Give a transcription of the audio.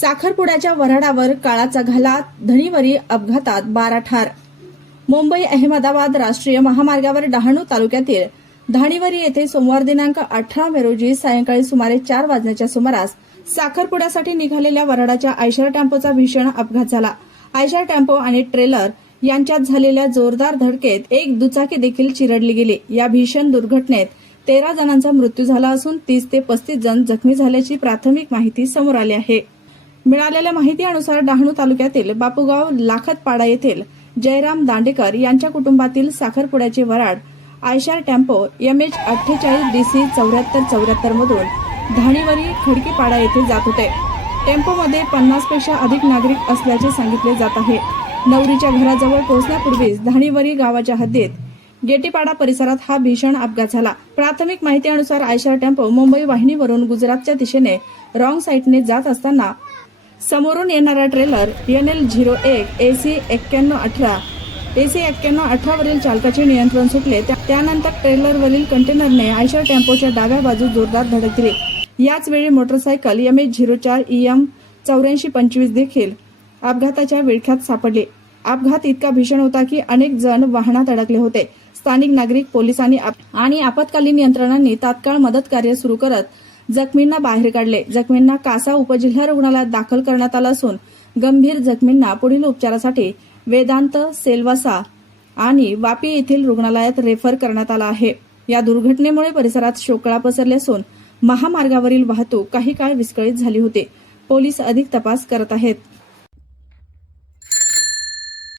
साखरपुड्याच्या वऱ्हाडावर काळाचा घाला, धणीवरी अपघातात 12 ठार. मुंबई अहमदाबाद राष्ट्रीय महामार्गावर डहाणू तालुक्यातील धाणीवरी येथे सोमवार दिनांक 18 मे रोजी सायंकाळी सुमारे 4 वाजण्याच्या सुमारास साखरपुड्यासाठी निघालेल्या वऱ्हाडाच्या आयशर टेम्पोचा भीषण अपघात झाला. आयशर टेम्पो आणि ट्रेलर यांच्यात झालेल्या जोरदार धडकेत एक दुचाकी देखील चिरडली गेली. या भीषण दुर्घटनेत 13 जणांचा मृत्यू झाला असून 30 ते 35 जण जखमी झाल्याची प्राथमिक माहिती समोर आली आहे. मिळालेल्या माहितीनुसार डहाणू तालुक्यातील बापूगाव लाखतपाडा येथील जयराम दांडेकर यांच्या कुटुंबातील साखरपुड्याचे वऱ्हाड आयशर टेम्पो MH 48 DC 7474 मधून धाणीवरी खडकीपाडा येथे जात होते. टेम्पोमध्ये 50 पेक्षा अधिक नागरिक असल्याचे सांगितले जात आहे. नवरीच्या घराजवळ पोहोचण्यापूर्वीच धाणीवरी गावाच्या हद्दीत गेटीपाडा परिसरात हा भीषण अपघात झाला. प्राथमिक माहितीनुसार आयशर टेम्पो मुंबई वाहिनीवरून गुजरातच्या दिशेने रॉंग साईडने जात असताना समोरून येणारा ट्रेलर NL 01 AC 9118 वरील चालकाचे नियंत्रण सुटले. त्यानंतर ट्रेलरवरील कंटेनरने आयशर टेम्पोच्या डाव्या बाजूस जोरदार धडक दिली. याच वेळी मोटरसायकल MH 04 EM 8425 देखील अपघाताच्या विळख्यात सापडली. अपघात इतका भीषण होता की अनेक जण वाहनात अडकले होते. स्थानिक नागरिक, पोलिसांनी आणि आपत्कालीन यंत्रणांनी तात्काळ मदत कार्य सुरू करत जखमींना बाहेर काढले. जखमींना कासा उपजिल्हा रुग्णालयात दाखल करण्यात आलं असून गंभीर जखमींना पुढील उपचारासाठी वेदांत, सेल्वासा आणि वापी येथील रुग्णालयात रेफर करण्यात आला आहे. या दुर्घटनेमुळे परिसरात शोककळा पसरली असून महामार्गावरील वाहतूक काही काळ विस्कळीत झाली होती. पोलीस अधिक तपास करत आहेत.